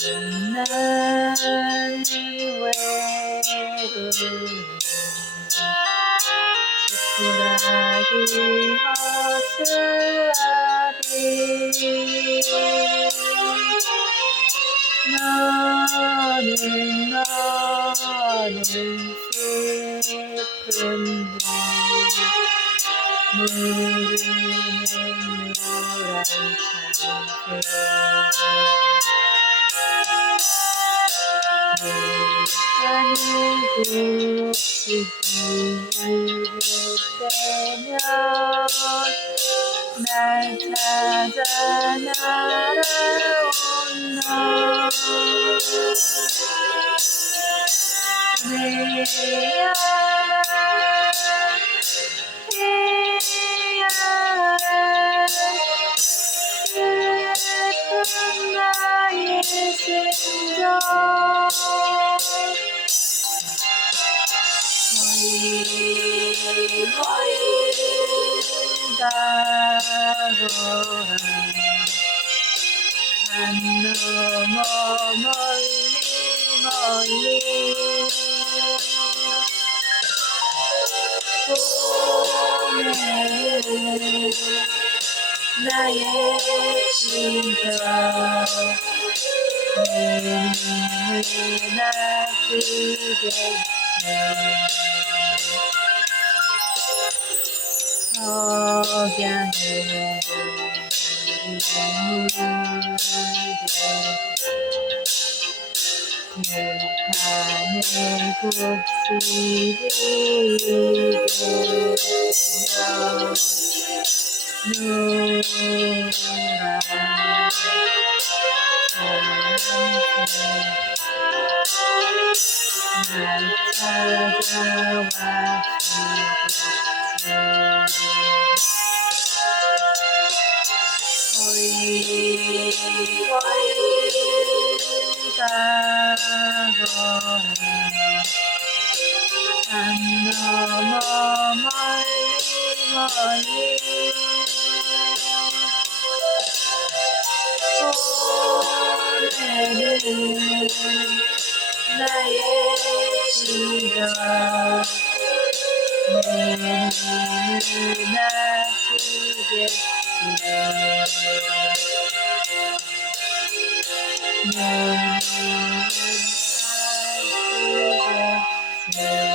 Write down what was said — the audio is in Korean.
나는 외로운 지푸라기 허수아비 너는 슬픈 모르는 노란 창세 아니고 시기를 때면 날 찾아 날아온 너 내 슬픈 나의 심정 허이 가거라 산 너머 멀리 보내 나의 심정 내 눈을 낮추겠지 석양에 들판에 곡식을 되며 노란 날 찾아와 주겠지 허이 가거라 산 너머 멀리 보내는 나의 심정 내 눈을 낮추겠지 내 눈을 낮추겠지